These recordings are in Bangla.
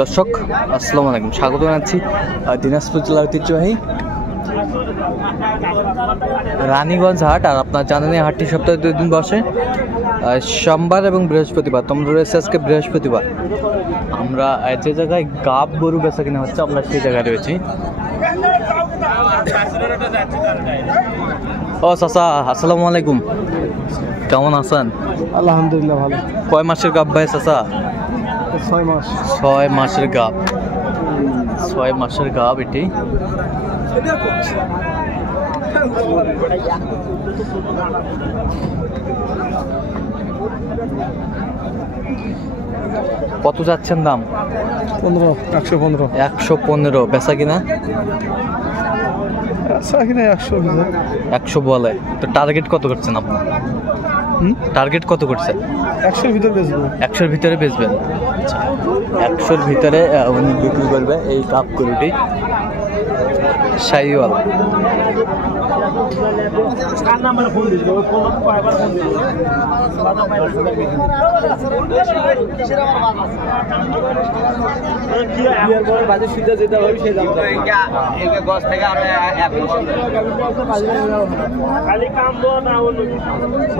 দর্শক আসসালামু আলাইকুম, স্বাগত জানাচ্ছি দিনাজপুর জেলার ঐতিহ্যবাহী রানীগঞ্জ হাট। আর আপনার জানেন এই হাটটি সপ্তাহে 2 দিন বসে, সোমবার এবং বৃহস্পতিবার। তোমরা রয়েছে আজকে বৃহস্পতিবার। আমরা যে জায়গায় গাব গরু বেচা কিনা হচ্ছে আমরা সেই জায়গায় রয়েছি। ও চাচা আসসালামু আলাইকুম, কেমন আছেন? আলহামদুলিল্লাহ ভালো। কয় মাসের গাব ভাই চাচা? 6 মাস। 6 মাসের গাব, 6 মাসের গাব। এটি কত যাচ্ছেন দাম? 115। 115 বেচা কিনা? 100 বলে। তো টার্গেট কত করছেন আপনি? টার্গেট কত করছেন? 100 ভিতরে বেচবো। 100-র ভিতরে বেচবেন? 100-র ভিতরে উনি বিক্রি করবে এই কাপ গরুটি। শাহিওয়াল।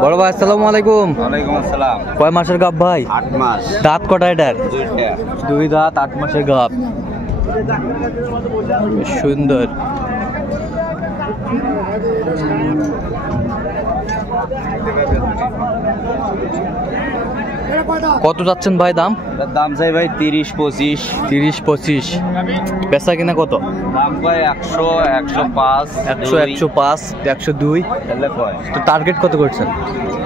বড় ভাই আসসালামু আলাইকুম। ওয়ালাইকুম আসসালাম। কয় মাসের গাব ভাই? 8 মাস। দাঁত কটা এটার? 2 দাঁত, 8 মাসের গাব। সুন্দর। কত যাচ্ছেন ভাই দাম? দাম চাই ভাই 30-25। 30-25। বেচা কিনা কত? দাম ভাই 100, 105, 100, 105, 102। তাহলে কয়? তো টার্গেট কত করছেন?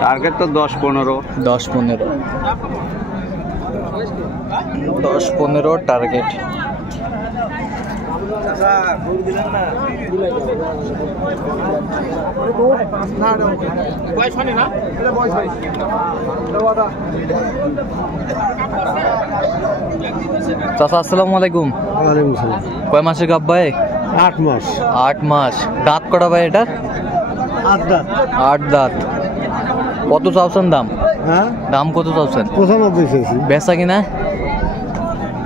টার্গেট তো 10-15। 10-15 টার্গেট। চাচা আসসালামু আলাইকুম। ওয়ালাইকুম আসসালাম। কয় মাসের গাব ভাই? 8 মাস। 8 মাস। দাঁত কটা ভাই এটার? 8 দাঁত। 8 দাঁত। কত চাচ্ছেন দাম? হ্যাঁ, দাম কত চাচ্ছেন? 95 চাইছি। বেচা কিনা?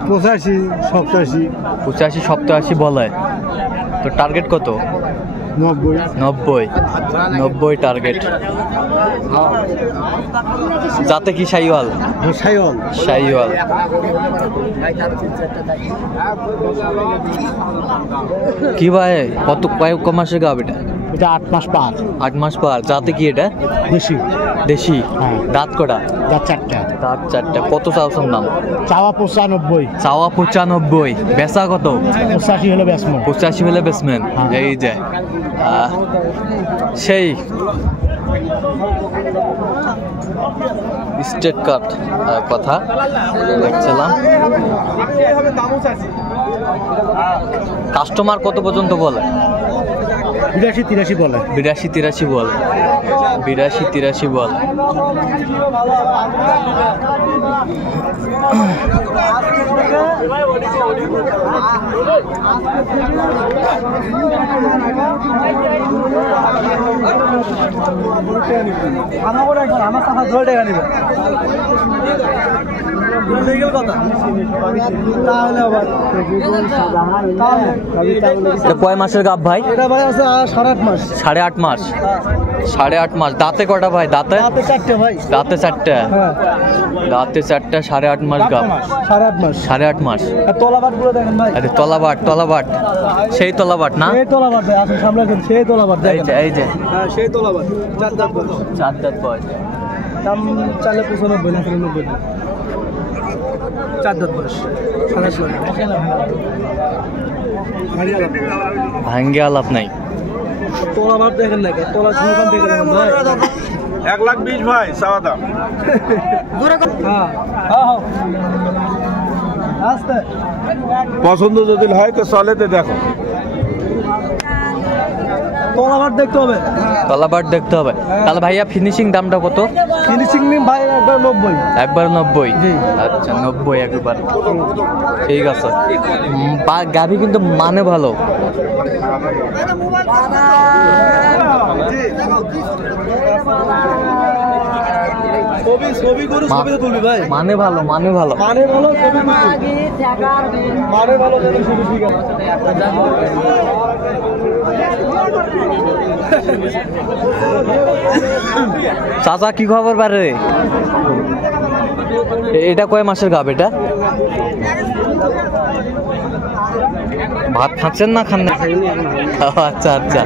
85, 87, 85-87 বলে। তো টার্গেট কত? 90। 90 টার্গেট। যাতে কি শাহিওয়াল? শাহিওয়াল। কি ভাই কত কয়েক মাসের গাব এটা? এটা 8 মাস পার। 8 মাস পার। যাতে কি এটা? দেশি। হ্যাঁ। দাঁত কটা? দাঁত 4টা। দাঁত 4টা। কত চাওছেন দাম? চাওয়া 95। চাওয়া 95। বেচা কত? 85 হলো বেচবো। 85 হলে বেচবেন? এই যে সেই স্টেট কাট কথা দেখছিলাম। কাস্টমার কত পর্যন্ত বলে? 82-83 বলে। 82-83 বলে। 82-83 বলে। কয় মাসের গাব ভাই? এটা ভাই আছে 8.5 মাস। 8.5 মাস। 8.5 মাস। দাঁতে কটা ভাই? দাঁতে 4টা ভাই। দাঁতে 4টা। হ্যাঁ, দাঁতে 4টা। 8.5 মাস গাব। 8.5 মাস। 8.5 মাস। আর তলাবাট গুলো দেখেন ভাই। আরে তলাবাট সেই তলাবাট না? সেই তলাবাট ভাই, আসলে সামনে দেখেন সেই তলাবাট দেখেন। এই যে হ্যাঁ, সেই তলাবাট। 4 দাঁত বয়স। 4 দাঁত বয়স। দাম চাইলে 95 না 90। 4 দাঁত বয়স। ভাঙ্গে আলাপ নাই। তলাবাট দেখেন না, তলা ঝুলকান দেখেন ভাই। 1,20,000 ভাই চাওয়া দাম। হ্যাঁ হ্যাঁ আস্তে। পছন্দ যদি হয় তো চলেতে দেখো। তলাবাট দেখতে হবে। তলাবাট দেখতে হবে। তাহলে ভাইয়া ফিনিশিং দামটা কত? ফিনিশিং নিম ভাই একবার 90। একবার 90? জি। আচ্ছা 90 একবার। ঠিক আছে। গাভি কিন্তু মানে ভালো। ছবি করে ছবিতে তুলবি ভাই। মানে ভালো মানে ভালো। মানে ভালো ছবি তুলবি। মানে ভালো যদি ছবি ঠিক আছে। চাচা কি খবর বারে? এটা কয় মাসের গাব এটা? ভাত খাচ্ছেন না খান না? আচ্ছা আচ্ছা,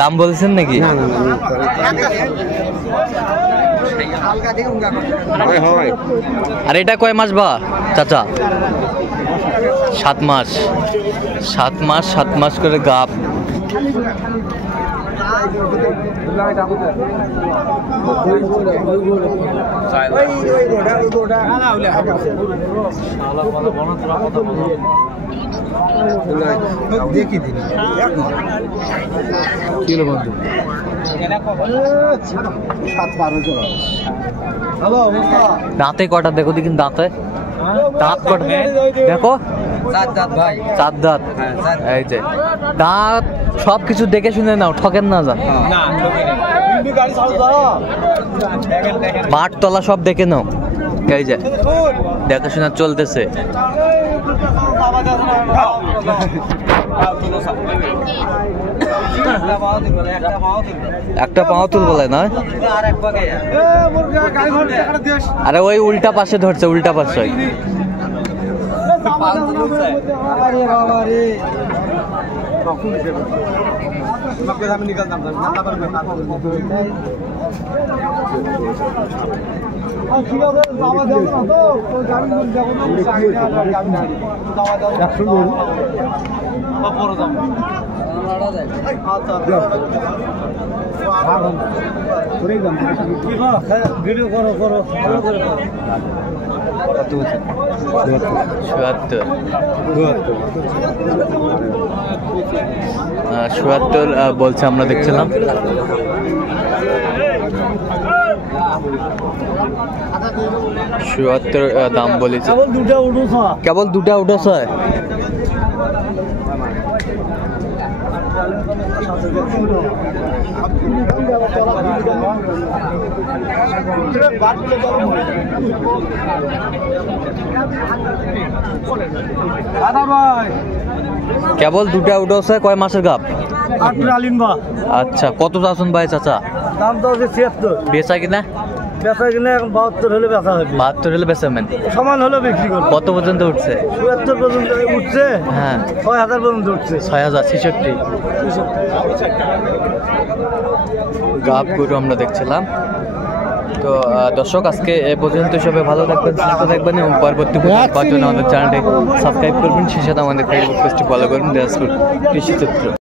দাম বলছেন নাকি? আর এটা কয় মাস বা চাচা? 7 মাস। 7 মাস 7 মাস করে গাব। দাঁতে কটা দেখো দেখি, দাঁতে দাঁত কটা দেখো। 4 দাঁত। এই যে দাঁত সব কিছু দেখে শুনে নাও, ঠকেন না যান। মাঠ তলা সব দেখে নাও। এই যে দেখাশোনা চলতেছে। একটা পাও তুল বলে না, আরে ওই উল্টা পাশে ধরছে, উল্টা পাশে। ভিডিও করো করো ভালো করে করো। 77 বলছে, আমরা দেখছিলাম। দাম বলেছে, কেবল দুটা উঠেছে। কেবল দুটা উঠেছে। কয় মাসের গাব? আচ্ছা, কত চাচ্ছেন ভাই চাচা? দাম তো 76। বেচা কিনা? বেচা কিনা এখন 72 হলে বেচা হবে। 72 হলে বেচাবেন? সমান হলে বিক্রি করব। কত পর্যন্ত উঠছে? 77 পর্যন্ত উঠছে। হ্যাঁ, 6000 পর্যন্ত উঠছে। 6000 66 গাব গরু আমরা দেখছিলাম। তো দর্শক, আজকে এ পর্যন্ত। সবাই ভালো থাকবেন, সুস্থ থাকবেন এবং পরবর্তী আমাদের চ্যানেলটি সাবস্ক্রাইব করবেন। সেই সাথে আমাদের ফেসবুক পেজটি ফলো করবেন, দিনাজপুর কৃষি চিত্র।